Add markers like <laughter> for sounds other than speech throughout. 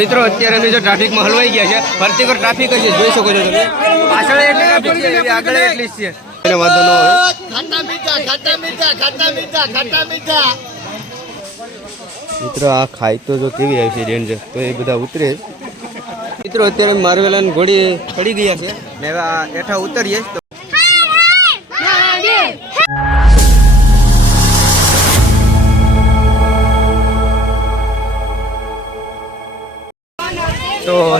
મિત્રો અત્યારે અમે જો ટ્રાફિકમાં હલવાઈ ગયા છે ફરતી વખત ટ્રાફિક જ છે જોઈ શકો છો તમે. પાછળ એટલી ટ્રાફિક છે આગળ એટલી જ છે. એને વાંધો ન હોય ખાટા મીઠા ખાટા મીઠા ખાટા મીઠા ખાટા મીઠા. મિત્રો આ ખાઈ તો જો કેવી આવી છે ડેન્જર તો એ બધા ઉતરે. મિત્રો અત્યારે માર્વેલાની ઘોડી પડી ગયા છે. ને હવે હેઠા ઉતરીએ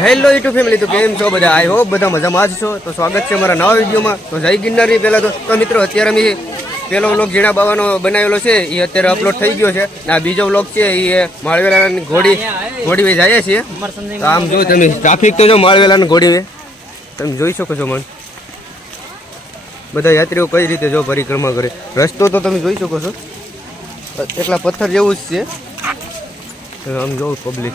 હેલો યુટ્યુબ ફેમિલી, તો કેમ છો બધા? આઈ હોપ બધા મજામાં જ છો. તો સ્વાગત છે મારા નવા વિડીયોમાં. તો જય ગિરનારની પહેલાં તો તો મિત્રો, અત્યારે અમે પેલો વ્લોગ ઝીણા બાવાનો બનાવેલો છે એ અત્યારે અપલોડ થઈ ગયો છે. આ બીજો વ્લોગ છે એ માળવેલાની ઘોડી ઘોડી વે જઈએ છીએ તો આમ જો તમે ટ્રાફિક તો જો માળવેલાની ઘોડી વે. તમે જોઈ શકો છો મન. બધા યાત્રીઓ કઈ રીતે જો પરિક્રમા કરે. રસ્તો તો તમે જોઈ શકો છો. એકલા પથ્થર જેવું જ છે. આમ જોઉં પબ્લિક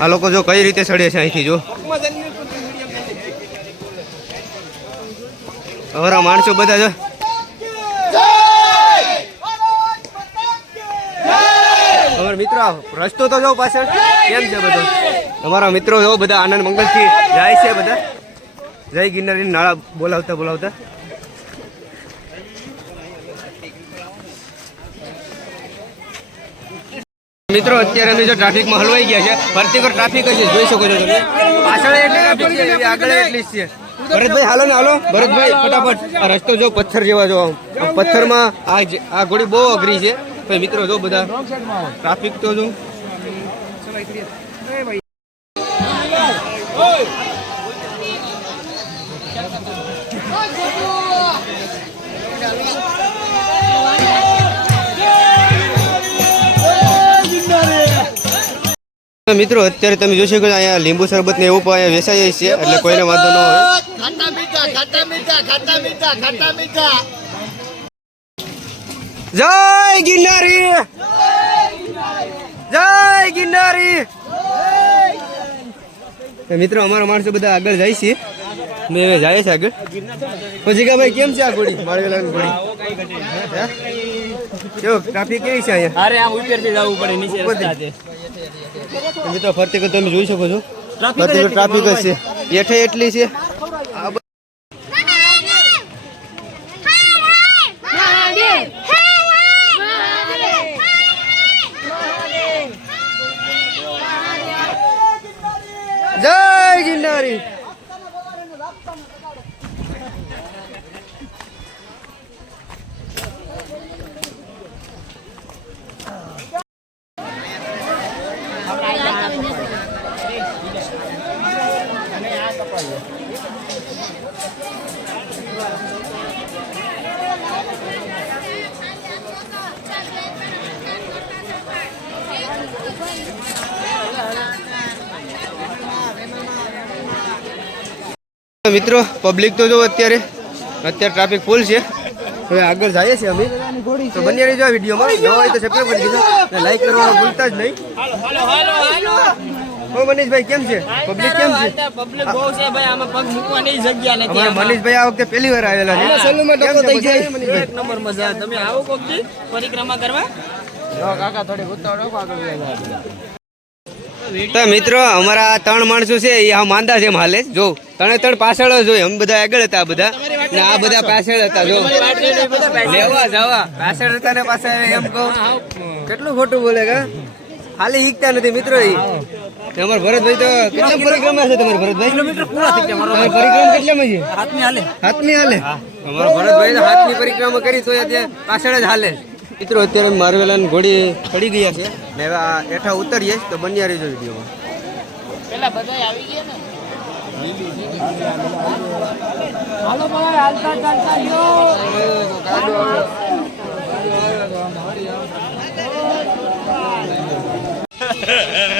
આ લોકો જો કઈ રીતે ચડે છે અહીંથી, જો. અમારા માણસો બધા જો. અમારા મિત્રો, રસ્તો તો જો પાછળ. કેમ છે બધો? અમારા મિત્રો જો બધા આનંદ મંગલથી જાય છે બધા. જય ગિરનારી નાળા બોલાવતા બોલાવતા. મિત્રો, અત્યારે અમે જો ટ્રાફિકમાં હલવાઈ ગયા છે. વખત ટ્રાફિક છે જોઈ શકો છો તમે. પાછળ આગળ એટલી જ છે. ભરતભાઈ, હાલો ને, હાલો. ભરતભાઈ, ફટાફટ. આ રસ્તો જો પથ્થર જેવા જો આમ. પથ્થરમાં આ આ ગોળી બહુ અઘરી છે. ભાઈ મિત્રો, જો બધા ટ્રાફિક તો જો. મિત્રો અત્યારે તમે જોઈ શકો અહીંયા લીંબુ શરબત ને એવું પણ વેચાય છે એટલે કોઈને વાંધો ન હોય. ખાટા મીઠા ખાટા મીઠા ખાટા મીઠા ખાટા મીઠા. જય ગિરનારી! જય ગિરનારી! મિત્રો અમારા માણસો બધા આગળ જાય છે. મેં હવે જાય છે આગળ. પછી કે ભાઈ કેમ છે આ ઘોડી? માળવેલાની ગોળી કેવો ટ્રાફિક કેવી છે અહીંયા? અરે આમ ઉપરથી જવું પડે નીચે રસ્તા તો મિત્રો ફરતી વખત તમે જોઈ શકો છો. ફરતી ટ્રાફિક જ છે. હેઠે એટલી છે. જય ગિરનારી. મિત્રો પબ્લિક તો જો અત્યારે. અત્યારે ટ્રાફિક ફૂલ છે. હવે આગળ જઈએ છીએ અમે. તો બની રહેજો વિડીયોમાં. ન હોય તો સબસ્ક્રાઈબ કરી દીધો. લાઈક કરવાનું ભૂલતા જ નહીં. હો મનીષભાઈ કેમ છે? પબ્લિક કેમ છે? પબ્લિક બહુ છે ભાઈ આમાં પગ મૂકવાની જગ્યા નથી અમારા મનીષભાઈ આ વખતે પહેલી વાર આવેલા છે. કેમ ટકો થઈ જાય. એક નંબર મજા તમે આવો કોક દી પરિક્રમા કરવા તો મિત્રો અમારા ત્રણ માણસો છે એ આ માંદા છે હાલે જો ત્રણે ત્રણ પાછળ જ હોય. અમે બધા આગળ હતા બધા. ને આ બધા પાછળ હતા જો. લેવા જવા. પાછળ હતા ને પાછળ એમ કહું. કેટલું ખોટું બોલે કા? ખાલી શીખતા નથી મિત્રો એ ભરતભાઈ તો કેટલા પરિક્રમા છે તમારે ભરતભાઈ કિલોમીટર પૂરા થઈ ગયા તમારી પરિક્રમા કેટલામાં છે? હાથની હાલે. હાથની હાલે? અમારા ભરતભાઈ હાથની પરિક્રમા કરી તો ત્યાં પાછળ જ હાલે. મિત્રો અત્યારે મારવેલાની ઘોડી પડી ગયા છે. ને હવે આ હેઠા ઉતરીએ તો બન્યા રહેજો વિડીયોમાં. પેલા બધા આવી ગયા ને. હાલો ભાઈ હાલતા ચાલતા <laughs>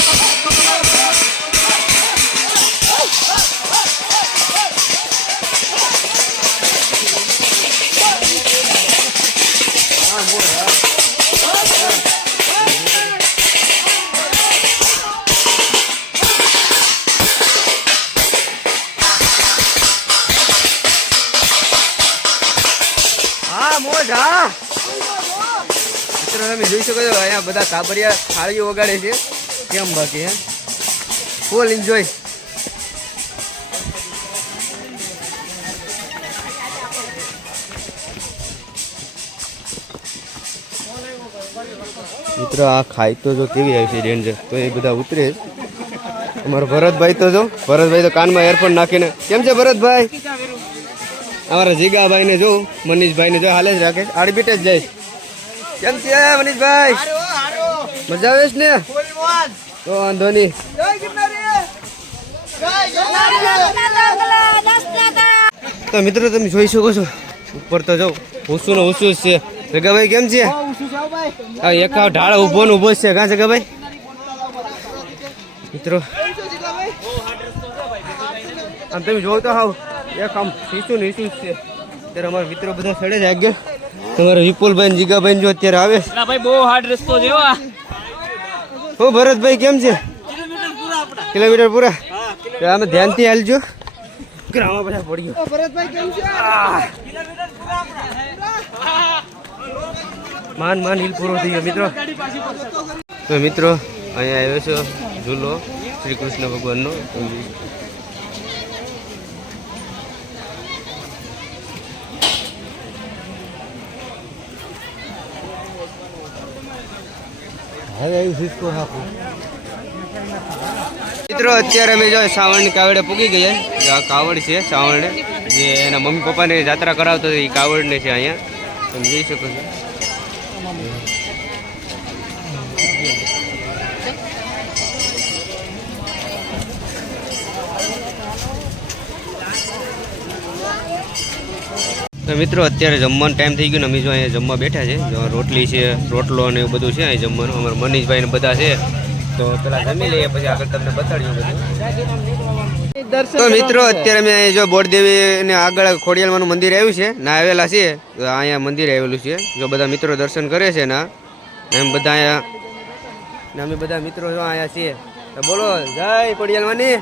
મિત્રો તમે જોઈ શકો છો, અહીંયા બધા કાબરિયા થાળીઓ વગાડે છે. કેમ બાકી, હે? ફૂલ એન્જોય મિત્રો, આ ખાઈ તો જો કેવી આવી છે ડેન્જર તો એ બધા ઉતરે. અમારો ભરતભાઈ તો જો, ભરતભાઈ તો કાનમાં એરફોન નાખીને. કેમ છે ભરતભાઈ? અમારા જીગાભાઈ ને જો મનીષભાઈ ને જો હાલે જ રાખે. આડી બીટે જ જાય. કેમ છે મનીષભાઈ? મજા આવે છે ને? તો વાંધો નહીં. તો મિત્રો, તમે જોઈ શકો છો. ઉપર તો જાઉં હુસું ને હુસું છે. જગાભાઈ કેમ છે? એક આ ઢાળ ઊભો ને ઊભો જ છે. કાં જગાભાઈ મિત્રો આમ તમે જોવો તો હાવ એક આમ શીશું ને શીશું છે. અત્યારે અમારા મિત્રો બધા સડે જ આગળ. તમારા વિપુલભાઈ ને જીગાભાઈ જો અત્યારે આવે. છે ભાઈ બહુ હાર્ડ રસ્તો છે હો ભરતભાઈ કેમ છે? કિલોમીટર પૂરા. અમે ધ્યાનથી હાલજો. ગ્રામમાં બધા પડી ગયો માન માન હિલ પૂરો થઈ ગયો મિત્રો. તો મિત્રો અહીંયા આવ્યો છો ઝૂલો શ્રી કૃષ્ણ ભગવાનનો. મિત્રો અત્યારે અમે જો શ્રાવણની કાવડે પૂગી ગયા. આ કાવડ છે શ્રાવણને જે એના મમ્મી પપ્પાને જાત્રા કરાવતો એ કાવડને છે અહીંયા. તમે શકો છો. મિત્રો, અત્યારે જમવાનો ટાઈમ થઈ ગયો ને, અમે જો અહીંયા જમવા બેઠા છે. રોટલી છે, રોટલો અને એવું બધું છે અહીં જમવાનું. અમારા મનીષભાઈ ને બધા છે. તો પેલા જમી લઈએ પછી આગળ તમને બતાડ્યું બધું. તો મિત્રો અત્યારે અમે જો બોરદેવી ને આગળ ખોડિયાલમાંનું મંદિર આવ્યું છે ના આવેલા છે તો અહીંયા મંદિર આવેલું છે. જો બધા મિત્રો દર્શન કરે છે ના એમ બધા અહીંયા ને અમે બધા મિત્રો જો અહીંયા છીએ. તો બોલો જય ખોડિયાલમાંની.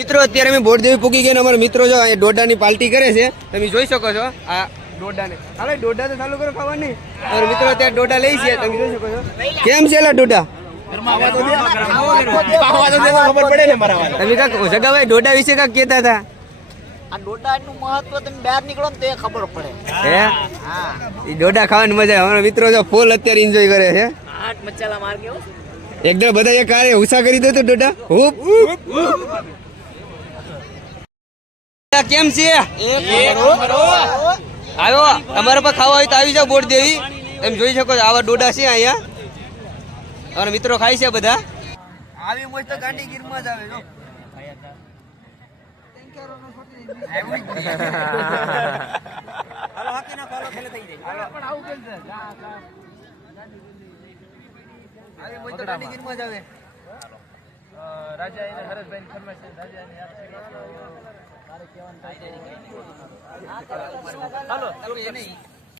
મિત્રો અત્યારે અમે બોરદેવી પૂગી ગયા ને અમારા મિત્રો જો અહીંયા ડોડાની પાર્ટી કરે છે. તમે જોઈ શકો છો આ ડોડાને. હાલો ડોડા તો ચાલુ કરો ખાવાની. મિત્રો અત્યારે ડોડા લઈ છે. તમે જોઈ શકો છો. કેમ છે એલા ડોડા? તમે કાક જગાભાઈ ડોડા વિશે કાક કહેતા હતા? આ ડોડાનું મહત્વ તમે બહાર નીકળો ને તો એ ખબર પડે. હે? ઈ ડોડા ખાવાની મજા આવે. અમારા મિત્રો જો ફૂલ અત્યારે એન્જોય કરે છે. આઠ મચ્છાલા માર કેવો એકદમ બધા એક કારે ઉષા કરી દો તો ડોડા. હુપ કેમ છે? આવ્યો અમારે પર ખાવા હોય તો આવી જાઓ બોટ દેવી. એમ જોઈ શકો છો આવા ડોડા છે અહીંયા. અમારા મિત્રો ખાય છે બધા. આવી મોજ તો ગાંડી ગીરમાં જ. આવે જો રાજા એને તો ગાંડી ગીરમાં જ આવે હાલો એ નહીં